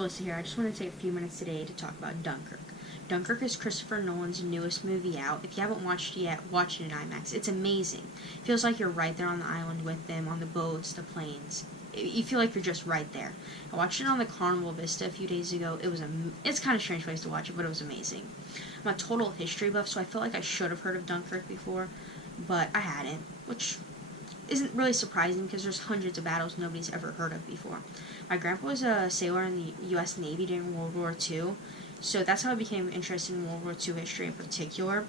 so listen here, I just want to take a few minutes today to talk about Dunkirk. Dunkirk is Christopher Nolan's newest movie out. If you haven't watched it yet, watch it in IMAX. It's amazing. It feels like you're right there on the island with them, on the boats, the planes. You feel like you're just right there. I watched it on the Carnival Vista a few days ago. It's kind of a strange place to watch it, but it was amazing. I'm a total history buff, so I feel like I should have heard of Dunkirk before, but I hadn't, which isn't really surprising because there's hundreds of battles nobody's ever heard of before. My grandpa was a sailor in the U.S. Navy during World War II, so that's how I became interested in World War II history in particular.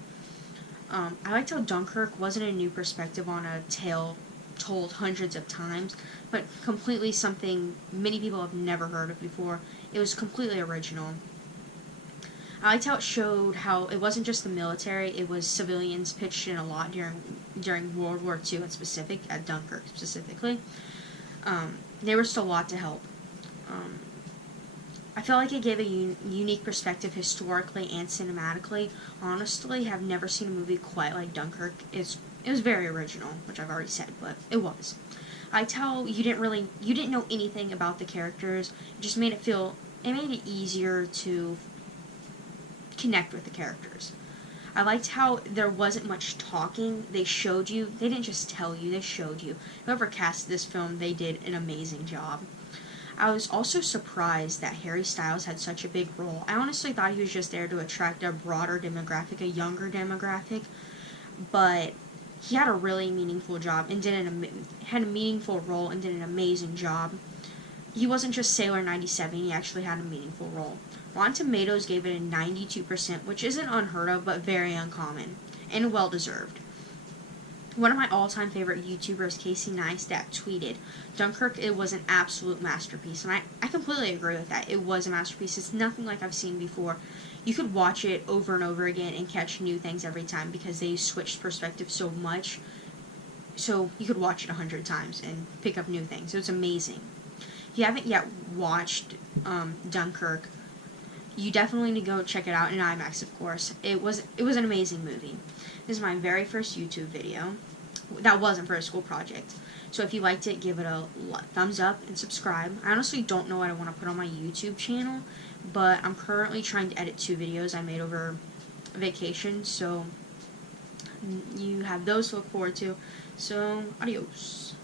I liked how Dunkirk wasn't a new perspective on a tale told hundreds of times, but completely something many people have never heard of before. It was completely original. I liked how it showed how it wasn't just the military, it was civilians pitched in a lot during World War II at Dunkirk specifically. There was still a lot to help. I feel like it gave a unique perspective historically and cinematically. Honestly, have never seen a movie quite like Dunkirk. It was very original, which I've already said, but it was. I liked how you didn't know anything about the characters. It just made it easier to connect with the characters. I liked how there wasn't much talking. They didn't just tell you, they showed you. Whoever cast this film, they did an amazing job. I was also surprised that Harry Styles had such a big role. I honestly thought he was just there to attract a broader demographic, a younger demographic, but he had a really meaningful job and had a meaningful role and did an amazing job. He wasn't just Sailor 97, he actually had a meaningful role. Rotten Tomatoes gave it a 92%, which isn't unheard of, but very uncommon, and well-deserved. One of my all-time favorite YouTubers, Casey Neistat, tweeted, "Dunkirk, it was an absolute masterpiece," and I completely agree with that. It was a masterpiece. It's nothing like I've seen before. You could watch it over and over again and catch new things every time because they switched perspectives so much, so you could watch it 100 times and pick up new things. So it's amazing. If you haven't yet watched Dunkirk, you definitely need to go check it out in IMAX, of course. It was an amazing movie. This is my very first YouTube video. That wasn't for a school project. So if you liked it, give it a thumbs up and subscribe. I honestly don't know what I want to put on my YouTube channel, but I'm currently trying to edit 2 videos I made over vacation, so you have those to look forward to. So, adios.